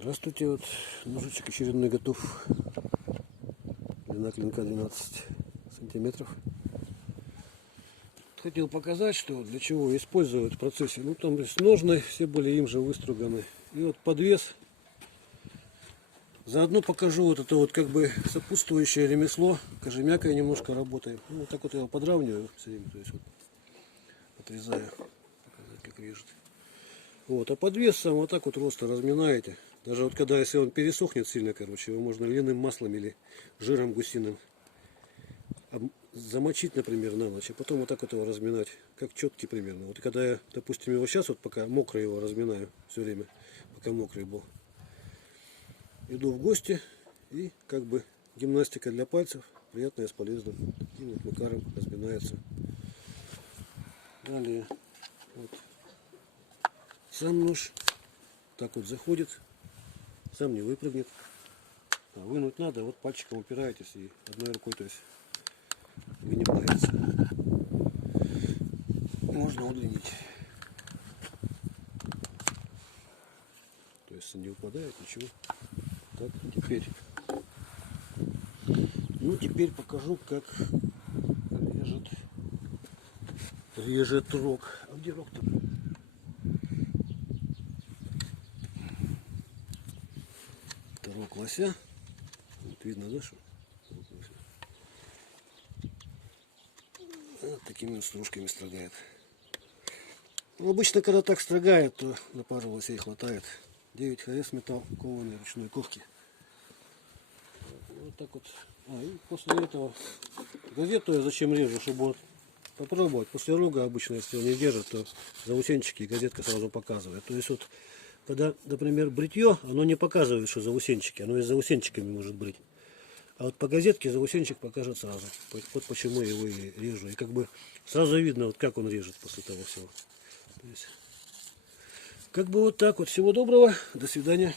Здравствуйте, вот ножичек очередной готов. Длина клинка 12 сантиметров. Хотел показать, что для чего используют в процессе. Ну там есть ножны, все были им же выструганы. И вот подвес. Заодно покажу вот это вот как бы сопутствующее ремесло. Кожемякой немножко работаем. Ну, вот так вот я его подравниваю все время, то есть вот отрезаю, показать как режет. Вот, а подвес сам вот так вот просто разминаете. Даже вот когда, если он пересохнет сильно, короче, его можно льняным маслом или жиром гусиным замочить, например, на ночь, а потом вот так вот его разминать, как четкий примерно. Вот когда я, допустим, его сейчас, вот пока мокрый его разминаю все время, пока мокрый был, иду в гости и как бы гимнастика для пальцев, приятная с полезным. Таким вот макаром разминается. Далее вот сам нож так вот заходит, сам не выпрыгнет. А вынуть надо, вот пальчиком упираетесь и одной рукой, то есть вынимается. Можно удлинить. То есть не упадает ничего. Так, теперь. Ну теперь покажу, как режет рог. А где рог-то? Это рог лося. Вот видно, да, что? Вот такими вот стружками строгает. Ну, обычно, когда так строгает, то на пару лосей хватает. 9 ХС металл, кованой ручной ковки. Вот так вот. И после этого газету я зачем режу, чтобы вот попробовать. После рога обычно, если он не держит, то заусенчики газетка сразу показывает. То есть вот, когда, например, бритье, оно не показывает, что заусенчики, оно и с заусенчиками может быть. А вот по газетке заусенчик покажет сразу. Вот почему я его и режу. И как бы сразу видно, вот как он режет после того всего. То есть, как бы вот так вот. Всего доброго. До свидания.